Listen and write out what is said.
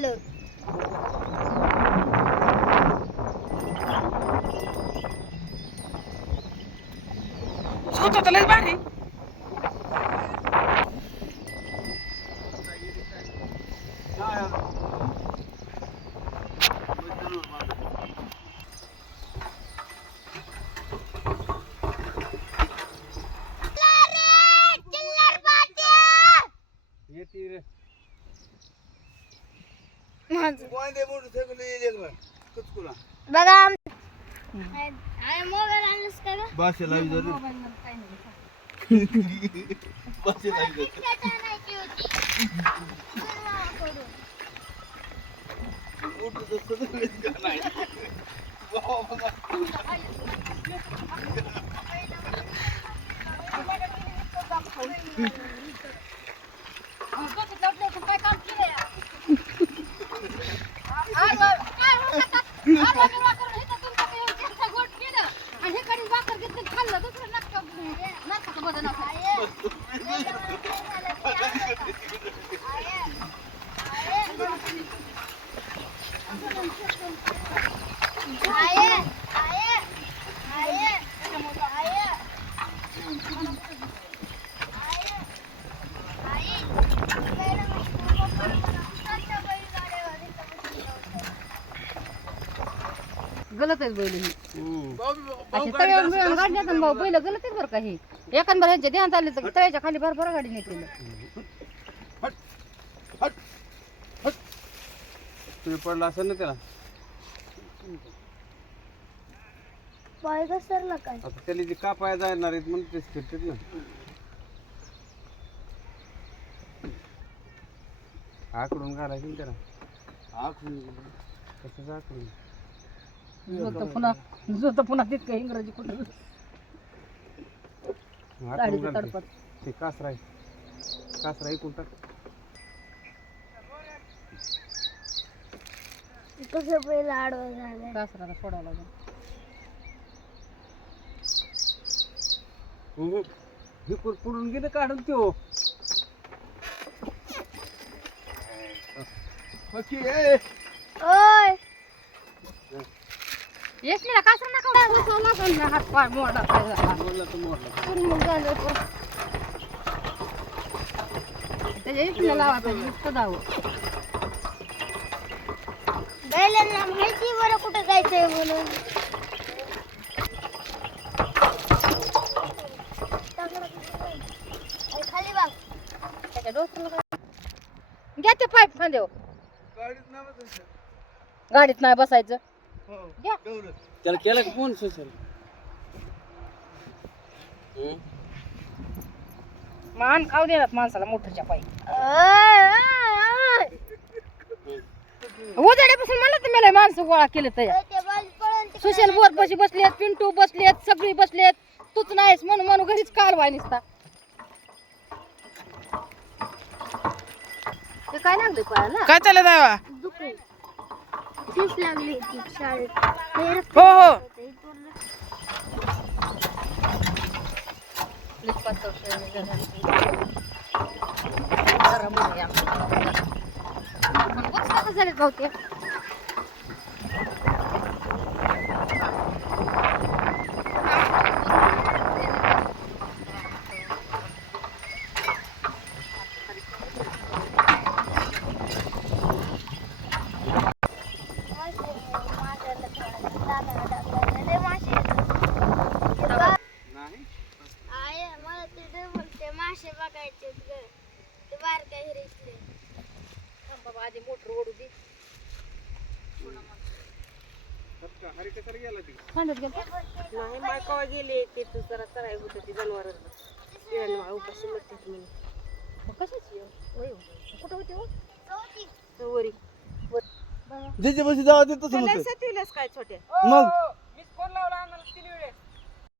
चाललो स्वतः तर लयच Bana. Kuande mur tegulu yelek ben. Kutkula. Bana. Ay mobil anlis kaga. Bas ya live zarur. Thank you. लावी जाते पिक्चर आणायची होती. गुरुवारकडून. मोटर का नाही बाबा बाबा. आहे, आहे, आहे, आहे. गलत आहे बैल ही. अशी तळ्यावर मिळून आणि भाऊ बैल गलत आहे बरं का ही. एखाद बरं ह्यांच्या ध्यान आले तर तळ्याच्या खाली भरभर गाडी नेते तुम्ही पडला असेल ना त्याला. पाय घसरला काय? आता त्याला जे कापाया जाणार आहेत म्हणून तेच फिरतात ना. आकडून घालायचं ना त्याला. आकडून. कसं आकडून? पुन्हा जोत पुन्हा तितकं इंग्रजी कुठं ते. कासरा आहे कासरा कसं पहिलं आडवं झालं कासराला सोडावं लागेल हम्म. हे पुढ- पुढून गेलं काढून त्यो बाकी ए ओय येस नाही कासरा नका? लागेल ना हात पाय मोडा पाय मोडला तर मोडला. पूर्ण झालं तर. त्याच्या इकडे लावायचं नुसतं जावं बैलांना माहिती बरं कुठं जायचंय म्हणून. खाली बघ. त्याच्या डोसला काय घ्या ते पाईप खांदेव गाडीत नाही बसायचं. घ्या. त्याला केलं का फोन सोशल? मान खाऊ देणार माणसाला मोठरच्या पायी. उजाड्यापासून मला तर मेला माणसं गोळा केले तर. सुशेल बोर पशी बसलेत पिंटू बसलेत सगळी बसलेत. तूच नाहीस म्हणून म्हणून घरीच कालवाय निसता. ते काय लागले काय चाललं दावा? शीश लागली होती शाळेत हे हो झाली. जरा बघूया. पण उगाच कसं झाले भाऊ ते मासे, माशाला थोडं दाना टाकलं. लय मासे येतात. ते बघ. नाही आहे, मला ते डबल ते मासे बघायचे गं. ते बारक्या हिरीतले. थांब बाबा आधी मोटर ओढू दे. नाही माय कवा गेले ते? तू जरा चराय होत ती जनावर उपाशी मरते म्हणे मग कशाची हो? होय हो. कुठं होती हो. वरी. ज्याच्या बशी जावा ते तसं होतं सतीलाच काय छोट्या. मग? मी फोन लावला आम्हाला तीन वेळेस